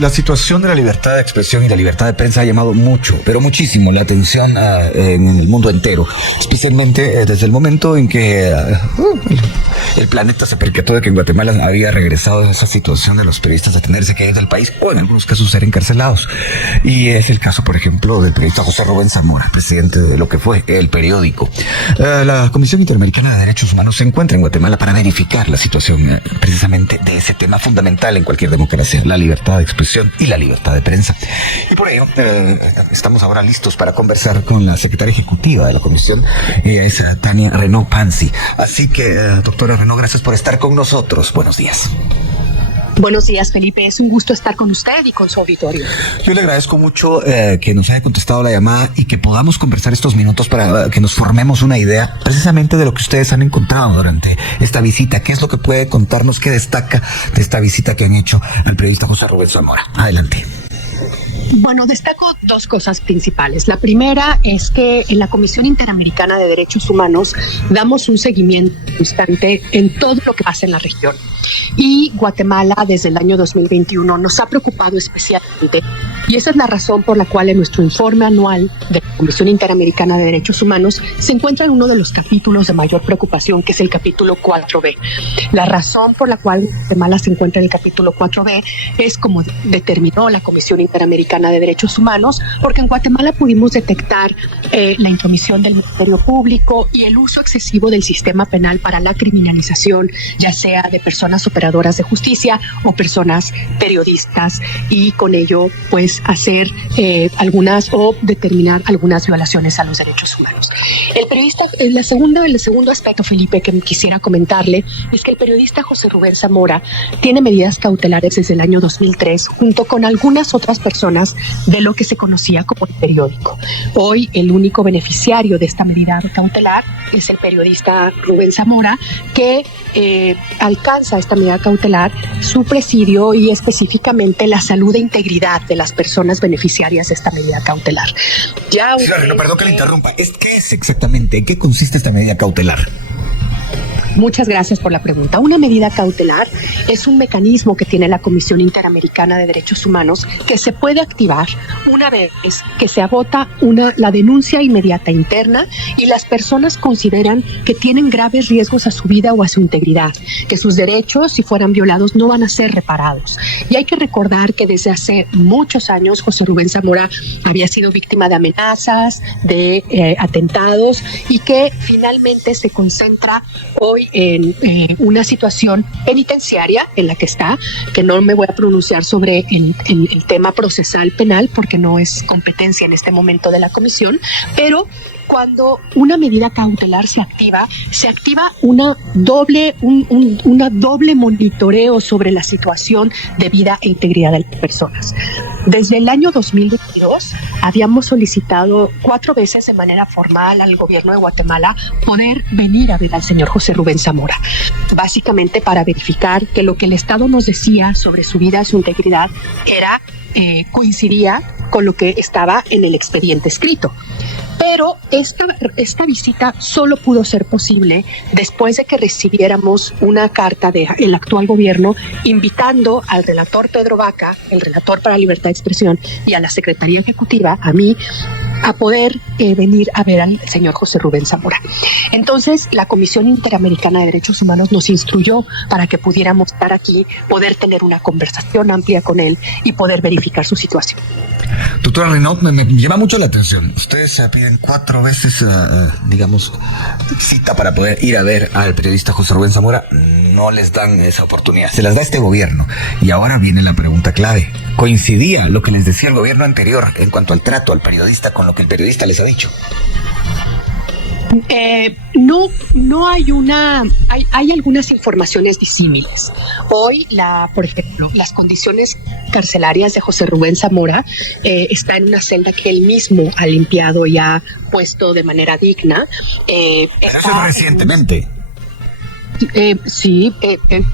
La situación de la libertad de expresión y la libertad de prensa ha llamado mucho, pero muchísimo la atención en el mundo entero, especialmente desde el momento en que el planeta se percató de que en Guatemala había regresado a esa situación de los periodistas a tenerse que ir del país o en algunos casos ser encarcelados. Y es el caso, por ejemplo, del periodista José Rubén Zamora, presidente de lo que fue El Periódico. La Comisión Interamericana de Derechos Humanos se encuentra en Guatemala para verificar la situación precisamente de ese tema fundamental en cualquier democracia, la libertad de expresión y la libertad de prensa. Y por ello, estamos ahora listos para conversar con la secretaria ejecutiva de la comisión, ella es Tania Renaud Pansi. Así que, doctora Renaud, gracias por estar con nosotros. Buenos días. Buenos días, Felipe. Es un gusto estar con usted y con su auditorio. Yo le agradezco mucho que nos haya contestado la llamada y que podamos conversar estos minutos para que nos formemos una idea precisamente de lo que ustedes han encontrado durante esta visita. ¿Qué es lo que puede contarnos, qué destaca de esta visita que han hecho al periodista José Rubén Zamora? Adelante. Bueno, destaco dos cosas principales. La primera es que en la Comisión Interamericana de Derechos Humanos damos un seguimiento constante en todo lo que pasa en la región. Y Guatemala desde el año 2021 nos ha preocupado especialmente, y esa es la razón por la cual en nuestro informe anual de la Comisión Interamericana de Derechos Humanos se encuentra en uno de los capítulos de mayor preocupación, que es el capítulo 4B. La razón por la cual Guatemala se encuentra en el capítulo 4B es como determinó la Comisión Interamericana de Derechos Humanos, porque en Guatemala pudimos detectar la intromisión del Ministerio Público y el uso excesivo del sistema penal para la criminalización, ya sea de personas operadoras de justicia o personas periodistas, y con ello pues hacer algunas o determinar algunas violaciones a los derechos humanos. El segundo aspecto, Felipe, que quisiera comentarle es que el periodista José Rubén Zamora tiene medidas cautelares desde el año 2003 junto con algunas otras personas de lo que se conocía como El Periódico. Hoy el único beneficiario de esta medida cautelar es el periodista Rubén Zamora, que alcanza esta medida cautelar su presidio y específicamente la salud e integridad de las personas beneficiarias de esta medida cautelar. Perdón que le interrumpa. ¿Qué es exactamente? ¿En qué consiste esta medida cautelar? Muchas gracias por la pregunta. Una medida cautelar es un mecanismo que tiene la Comisión Interamericana de Derechos Humanos que se puede activar una vez que se agota la denuncia inmediata interna y las personas consideran que tienen graves riesgos a su vida o a su integridad, que sus derechos, si fueran violados, no van a ser reparados. Y hay que recordar que desde hace muchos años José Rubén Zamora había sido víctima de amenazas, de atentados, y que finalmente se concentra hoy en una situación penitenciaria en la que está, que no me voy a pronunciar sobre el tema procesal penal porque no es competencia en este momento de la comisión, pero cuando una medida cautelar se activa una doble monitoreo sobre la situación de vida e integridad de las personas. Desde el año 2022 habíamos solicitado 4 veces de manera formal al gobierno de Guatemala poder venir a ver al señor José Rubén Zamora, básicamente para verificar que lo que el Estado nos decía sobre su vida y su integridad coincidía con lo que estaba en el expediente escrito. Pero esta visita solo pudo ser posible después de que recibiéramos una carta del actual gobierno invitando al relator Pedro Vaca, el relator para libertad de expresión, y a la Secretaría Ejecutiva, a mí, a poder venir a ver al señor José Rubén Zamora. Entonces, la Comisión Interamericana de Derechos Humanos nos instruyó para que pudiéramos estar aquí, poder tener una conversación amplia con él y poder verificar su situación. Doctora Renaud, me llama mucho la atención. Ustedes piden 4 veces, cita para poder ir a ver al periodista José Rubén Zamora. No les dan esa oportunidad. Se las da este gobierno. Y ahora viene la pregunta clave. ¿Coincidía lo que les decía el gobierno anterior en cuanto al trato al periodista con lo que el periodista les ha dicho? No hay algunas informaciones disímiles. Hoy, por ejemplo, las condiciones carcelarias de José Rubén Zamora está en una celda que él mismo ha limpiado y ha puesto de manera digna. Pero eso es recientemente. Sí,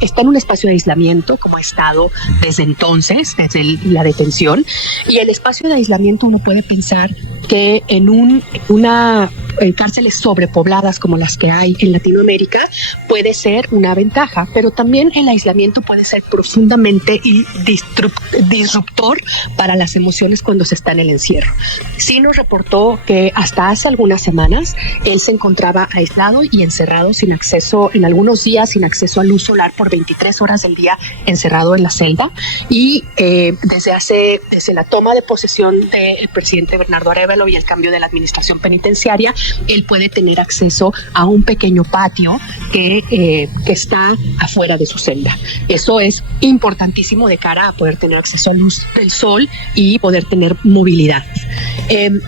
está en un espacio de aislamiento, como ha estado desde entonces, desde la detención. Y el espacio de aislamiento uno puede pensar que en una cárceles sobrepobladas como las que hay en Latinoamérica puede ser una ventaja, pero también el aislamiento puede ser profundamente disruptor para las emociones cuando se está en el encierro. Sí nos reportó que hasta hace algunas semanas él se encontraba aislado y encerrado sin acceso, en algunos días sin acceso a luz solar por 23 horas del día, encerrado en la celda, y desde la toma de posesión del presidente Bernardo Arévalo y el cambio de la administración penitenciaria, él puede tener acceso a un pequeño patio que está afuera de su celda. Eso es importantísimo de cara a poder tener acceso a luz del sol y poder tener movilidad.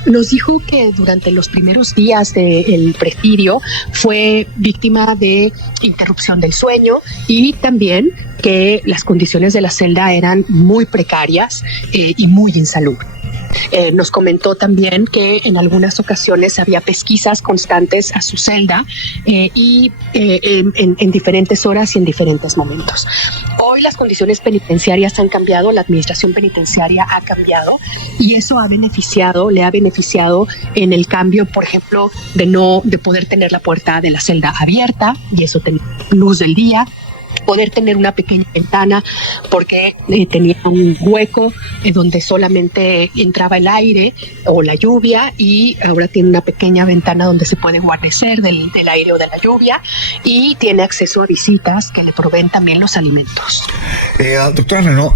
Nos dijo que durante los primeros días del presidio fue víctima de interrupción del sueño y también que las condiciones de la celda eran muy precarias y muy insalubres. Nos comentó también que en algunas ocasiones había pesquisas constantes a su celda en diferentes horas y en diferentes momentos. Hoy las condiciones penitenciarias han cambiado, la administración penitenciaria ha cambiado y eso le ha beneficiado en el cambio, por ejemplo, de poder tener la puerta de la celda abierta y eso tener luz del día, poder tener una pequeña ventana porque tenía un hueco donde solamente entraba el aire o la lluvia, y ahora tiene una pequeña ventana donde se puede guarecer del aire o de la lluvia, y tiene acceso a visitas que le proveen también los alimentos. Doctora Renaud,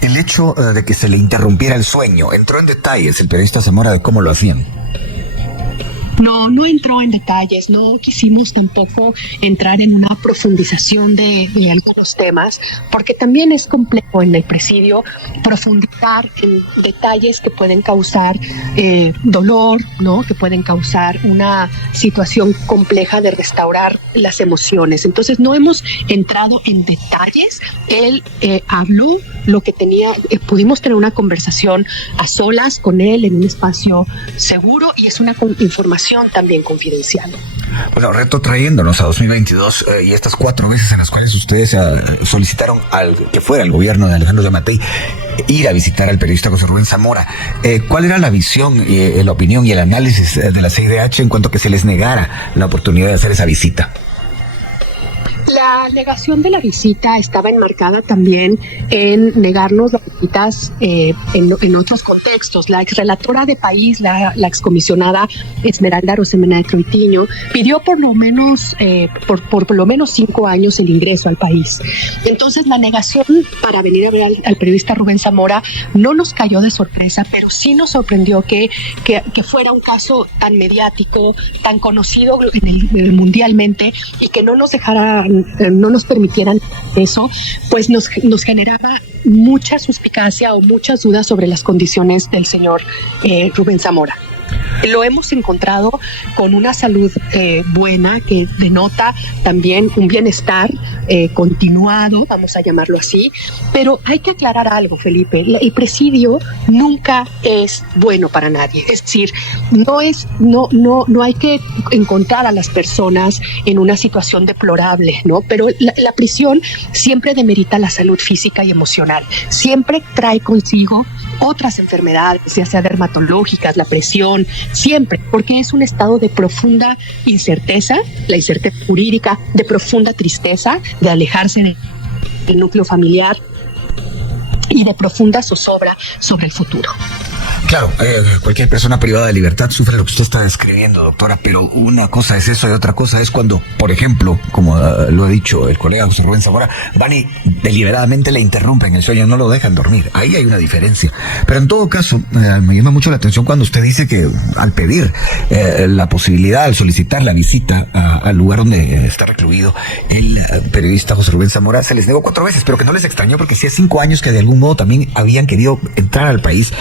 el hecho de que se le interrumpiera el sueño, ¿entró en detalles el periodista Zamora de cómo lo hacían? No entró en detalles, no quisimos tampoco entrar en una profundización de algunos temas, porque también es complejo en el presidio profundizar en detalles que pueden causar dolor, ¿no? Que pueden causar una situación compleja de restaurar las emociones. Entonces no hemos entrado en detalles. Él habló lo que tenía, pudimos tener una conversación a solas con él en un espacio seguro, y es una información también confidencial. Bueno, retrotrayéndonos a 2022 y estas 4 veces en las cuales ustedes solicitaron que fuera el gobierno de Alejandro Yamatei ir a visitar al periodista José Rubén Zamora, ¿cuál era la visión, la opinión y el análisis de la CIDH en cuanto a que se les negara la oportunidad de hacer esa visita? La negación de la visita estaba enmarcada también en negarnos las visitas en otros contextos. La exrelatora de país, la excomisionada Esmeralda Rosemena de Troitiño, pidió por lo menos 5 años el ingreso al país. Entonces la negación para venir a ver al periodista Rubén Zamora no nos cayó de sorpresa, pero sí nos sorprendió que fuera un caso tan mediático, tan conocido mundialmente, y que no nos permitieran eso, pues nos generaba mucha suspicacia o muchas dudas sobre las condiciones del señor Rubén Zamora. Lo hemos encontrado con una salud buena, que denota también un bienestar continuado, vamos a llamarlo así, pero hay que aclarar algo, Felipe. El presidio nunca es bueno para nadie. Es decir, no hay que encontrar a las personas en una situación deplorable, ¿no? Pero la prisión siempre demerita la salud física y emocional. Siempre trae consigo otras enfermedades, ya sea dermatológicas, la presión, siempre, porque es un estado de profunda incerteza, la incerteza jurídica, de profunda tristeza, de alejarse del núcleo familiar y de profunda zozobra sobre el futuro. Claro, cualquier persona privada de libertad sufre lo que usted está describiendo, doctora, pero una cosa es eso y otra cosa es cuando, por ejemplo, como lo ha dicho el colega José Rubén Zamora, van y deliberadamente le interrumpen el sueño, no lo dejan dormir. Ahí hay una diferencia. Pero en todo caso, me llama mucho la atención cuando usted dice que al pedir la posibilidad, al solicitar la visita al lugar donde está recluido el periodista José Rubén Zamora, se les negó 4 veces, pero que no les extrañó porque si es 5 años que de algún modo también habían querido entrar al país,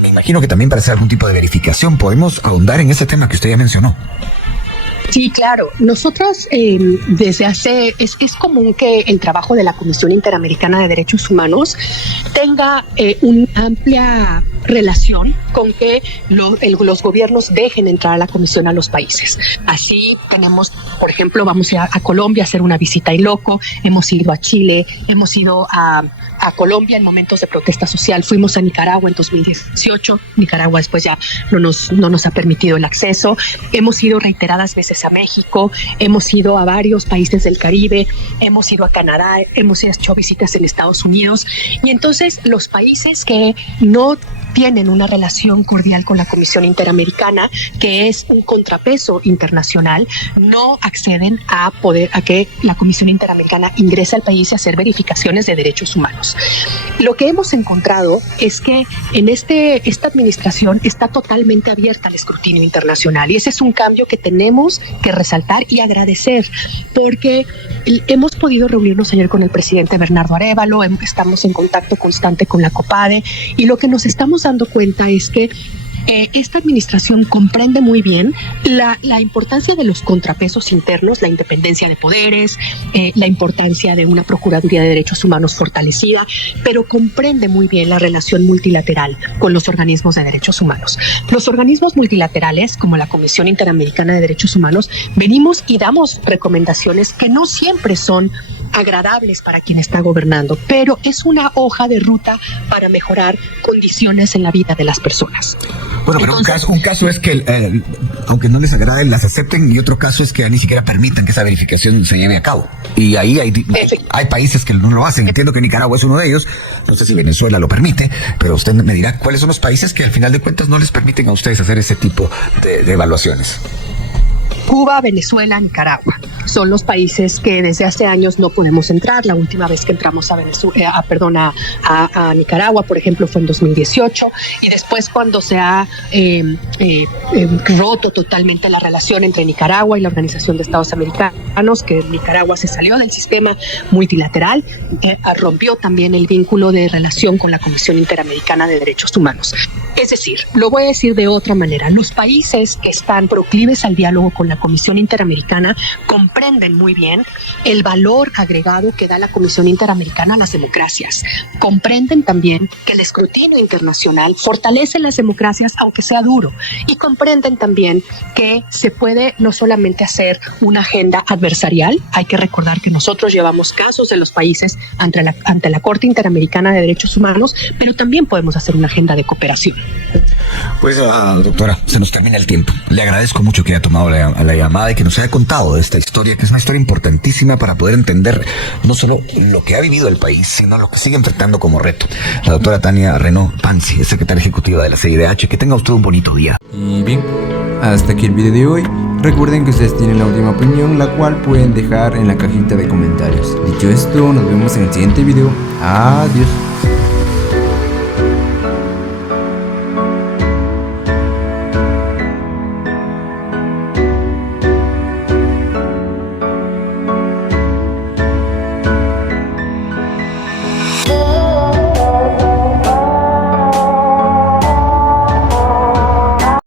me imagino que también para hacer algún tipo de verificación. ¿Podemos ahondar en ese tema que usted ya mencionó? Sí, claro. Nosotros es común que el trabajo de la Comisión Interamericana de Derechos Humanos tenga una amplia relación con que los gobiernos dejen entrar a la comisión a los países. Así tenemos, por ejemplo, vamos a ir a Colombia a hacer una visita in loco, hemos ido a Chile, hemos ido a Colombia en momentos de protesta social, fuimos a Nicaragua en 2018, Nicaragua después ya no nos ha permitido el acceso, hemos ido reiteradas veces a México, hemos ido a varios países del Caribe, hemos ido a Canadá, hemos hecho visitas en Estados Unidos, y entonces los países que no tienen una relación cordial con la Comisión Interamericana, que es un contrapeso internacional, no acceden a que la Comisión Interamericana ingrese al país y hacer verificaciones de derechos humanos. Lo que hemos encontrado es que en esta administración está totalmente abierta al escrutinio internacional, y ese es un cambio que tenemos que resaltar y agradecer, porque hemos podido reunirnos ayer con el presidente Bernardo Arévalo, estamos en contacto constante con la COPADE, y lo que nos estamos dando cuenta es que esta administración comprende muy bien la importancia de los contrapesos internos, la independencia de poderes, la importancia de una Procuraduría de Derechos Humanos fortalecida, pero comprende muy bien la relación multilateral con los organismos de derechos humanos. Los organismos multilaterales, como la Comisión Interamericana de Derechos Humanos, venimos y damos recomendaciones que no siempre son agradables para quien está gobernando, pero es una hoja de ruta para mejorar condiciones en la vida de las personas. Bueno, pero entonces, un caso es que, aunque no les agrade, las acepten, y otro caso es que ni siquiera permitan que esa verificación se lleve a cabo. Y ahí hay países que no lo hacen. Entiendo que Nicaragua es uno de ellos. No sé si Venezuela lo permite, pero usted me dirá cuáles son los países que al final de cuentas no les permiten a ustedes hacer ese tipo de evaluaciones. Cuba, Venezuela, Nicaragua son los países que desde hace años no podemos entrar. La última vez que entramos a Nicaragua, por ejemplo, fue en 2018, y después cuando se ha roto totalmente la relación entre Nicaragua y la Organización de Estados Americanos, que Nicaragua se salió del sistema multilateral, rompió también el vínculo de relación con la Comisión Interamericana de Derechos Humanos. Es decir, lo voy a decir de otra manera, los países que están proclives al diálogo con la Comisión Interamericana comprenden muy bien el valor agregado que da la Comisión Interamericana a las democracias. Comprenden también que el escrutinio internacional fortalece las democracias aunque sea duro, y comprenden también que se puede no solamente hacer una agenda adversarial. Hay que recordar que nosotros llevamos casos de los países ante la Corte Interamericana de Derechos Humanos, pero también podemos hacer una agenda de cooperación. Pues, doctora, se nos termina el tiempo. Le agradezco mucho que haya tomado la llamada y que nos haya contado esta historia, que es una historia importantísima para poder entender no solo lo que ha vivido el país, sino lo que sigue enfrentando como reto. La doctora Tania Renaud Panzi es secretaria ejecutiva de la CIDH. Que tenga usted un bonito día. Y bien, hasta aquí el video de hoy. Recuerden que ustedes tienen la última opinión, la cual pueden dejar en la cajita de comentarios. Dicho esto, nos vemos en el siguiente video. Adiós.